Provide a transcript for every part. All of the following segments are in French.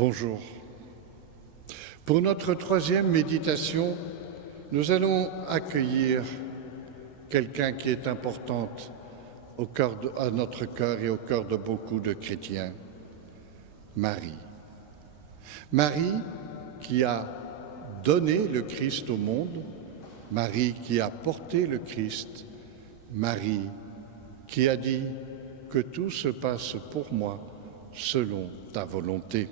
Bonjour. Pour notre troisième méditation, nous allons accueillir quelqu'un qui est importante à notre cœur et au cœur de beaucoup de chrétiens, Marie. Marie qui a donné le Christ au monde, Marie qui a porté le Christ, Marie qui a dit que tout se passe pour moi selon ta volonté.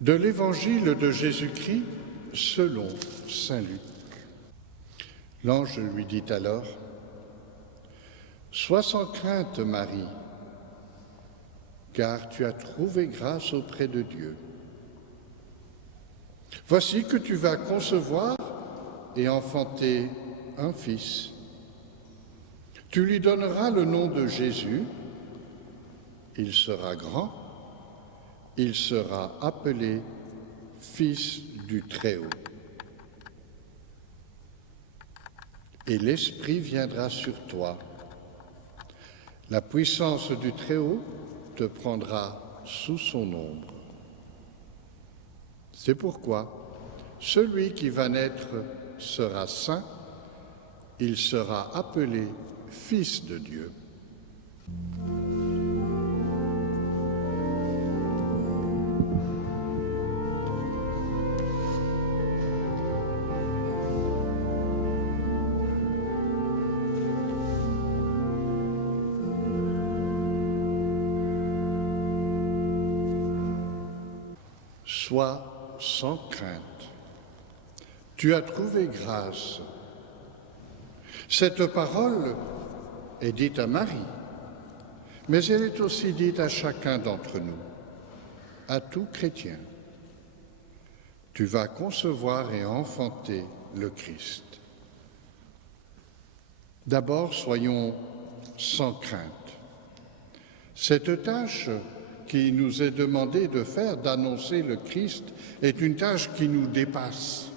De l'Évangile de Jésus-Christ selon saint Luc. L'ange lui dit alors : « Sois sans crainte, Marie, car tu as trouvé grâce auprès de Dieu. Voici que tu vas concevoir et enfanter un fils. Tu lui donneras le nom de Jésus. Il sera grand. Il sera appelé Fils du Très-Haut. Et l'Esprit viendra sur toi. La puissance du Très-Haut te prendra sous son ombre. C'est pourquoi celui qui va naître sera saint, il sera appelé Fils de Dieu. » Sois sans crainte. Tu as trouvé grâce. Cette parole est dite à Marie, mais elle est aussi dite à chacun d'entre nous, à tout chrétien. Tu vas concevoir et enfanter le Christ. D'abord, soyons sans crainte. Cette tâche qui nous est demandé de faire, d'annoncer le Christ, est une tâche qui nous dépasse.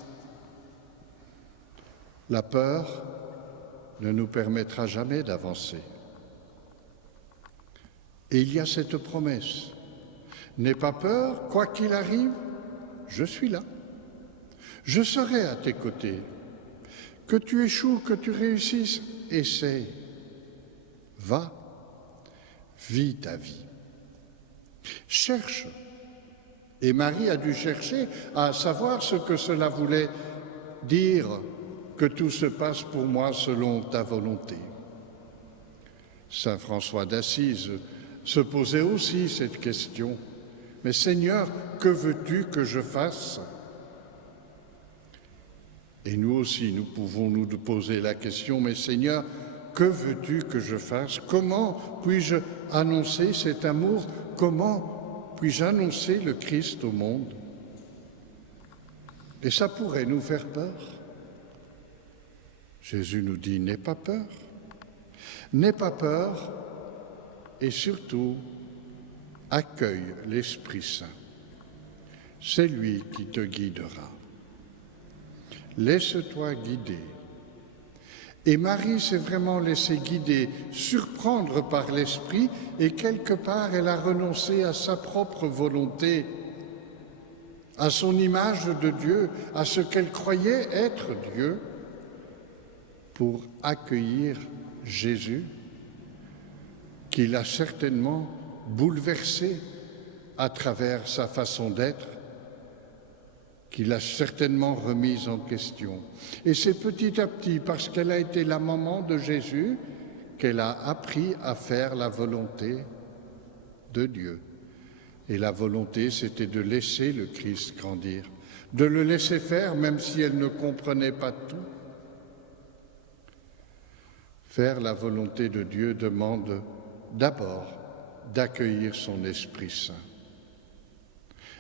La peur ne nous permettra jamais d'avancer. Et il y a cette promesse : n'aie pas peur, quoi qu'il arrive, je suis là. Je serai à tes côtés. Que tu échoues, que tu réussisses, essaie. Va, vis ta vie. Cherche. Et Marie a dû chercher à savoir ce que cela voulait dire, que tout se passe pour moi selon ta volonté. Saint François d'Assise se posait aussi cette question. Mais Seigneur, que veux-tu que je fasse ? Et nous aussi, nous pouvons nous poser la question, mais Seigneur, que veux-tu que je fasse ? Comment puis-je annoncer cet amour ? Comment puis-je annoncer le Christ au monde ? Et ça pourrait nous faire peur. Jésus nous dit : n'aie pas peur. N'aie pas peur et surtout, accueille l'Esprit Saint. C'est lui qui te guidera. Laisse-toi guider. Et Marie s'est vraiment laissée guider, surprendre par l'Esprit, et quelque part, elle a renoncé à sa propre volonté, à son image de Dieu, à ce qu'elle croyait être Dieu, pour accueillir Jésus, qui l'a certainement bouleversée à travers sa façon d'être, qu'il a certainement remise en question. Et c'est petit à petit, parce qu'elle a été la maman de Jésus, qu'elle a appris à faire la volonté de Dieu. Et la volonté, c'était de laisser le Christ grandir, de le laisser faire, même si elle ne comprenait pas tout. Faire la volonté de Dieu demande d'abord d'accueillir son Esprit Saint.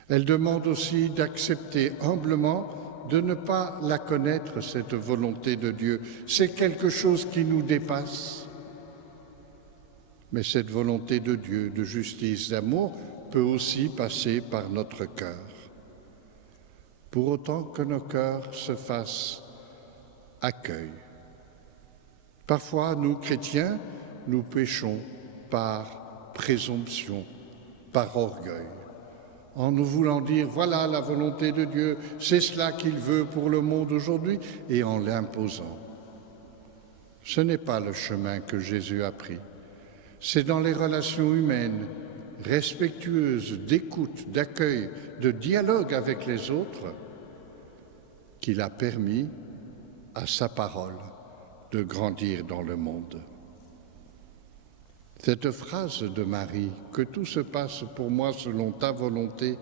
Elle demande aussi d'accepter humblement de ne pas la connaître, cette volonté de Dieu. C'est quelque chose qui nous dépasse. Mais cette volonté de Dieu, de justice, d'amour, peut aussi passer par notre cœur. Pour autant que nos cœurs se fassent accueil. Parfois, nous, chrétiens, nous péchons par présomption, par orgueil, en nous voulant dire « voilà la volonté de Dieu, c'est cela qu'il veut pour le monde aujourd'hui » et en l'imposant. Ce n'est pas le chemin que Jésus a pris. C'est dans les relations humaines, respectueuses, d'écoute, d'accueil, de dialogue avec les autres, qu'il a permis à sa parole de grandir dans le monde. Cette phrase de Marie, « que tout se passe pour moi selon ta volonté »,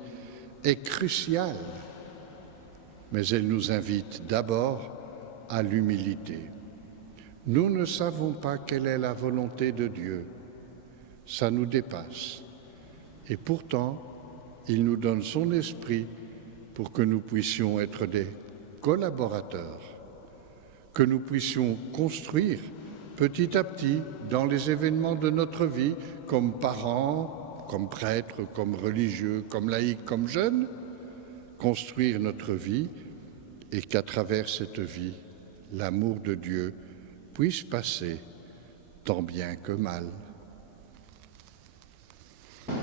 est cruciale, mais elle nous invite d'abord à l'humilité. Nous ne savons pas quelle est la volonté de Dieu, ça nous dépasse. Et pourtant, il nous donne son esprit pour que nous puissions être des collaborateurs, que nous puissions construire petit à petit dans les événements de notre vie, comme parents, comme prêtres, comme religieux, comme laïcs, comme jeunes, construire notre vie et qu'à travers cette vie, l'amour de Dieu puisse passer tant bien que mal.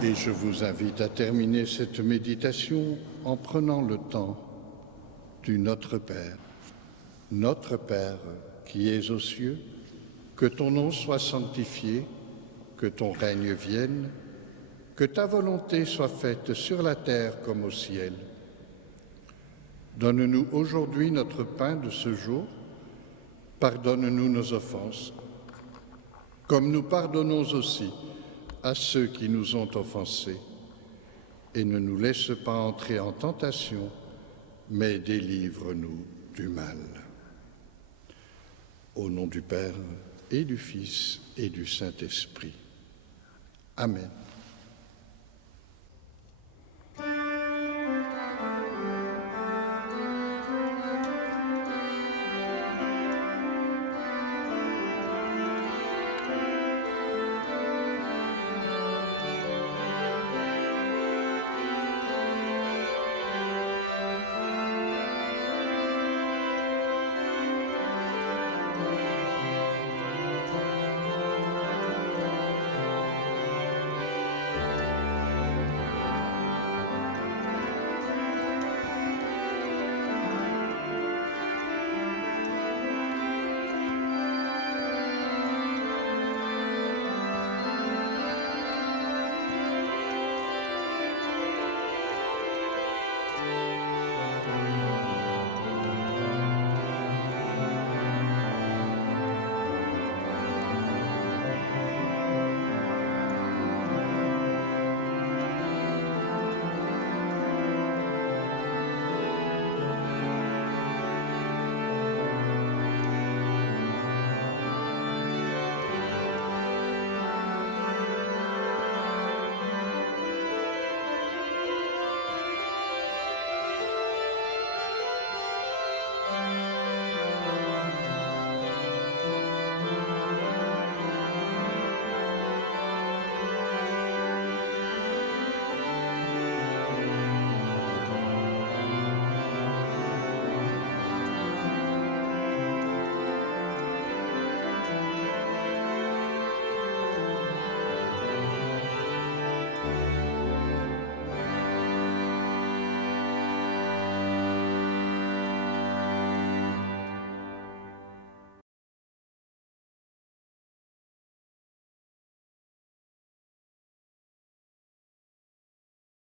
Et je vous invite à terminer cette méditation en prenant le temps du Notre Père. Notre Père qui es aux cieux, que ton nom soit sanctifié, que ton règne vienne, que ta volonté soit faite sur la terre comme au ciel. Donne-nous aujourd'hui notre pain de ce jour. Pardonne-nous nos offenses, comme nous pardonnons aussi à ceux qui nous ont offensés. Et ne nous laisse pas entrer en tentation, mais délivre-nous du mal. Au nom du Père et du Fils et du Saint-Esprit. Amen.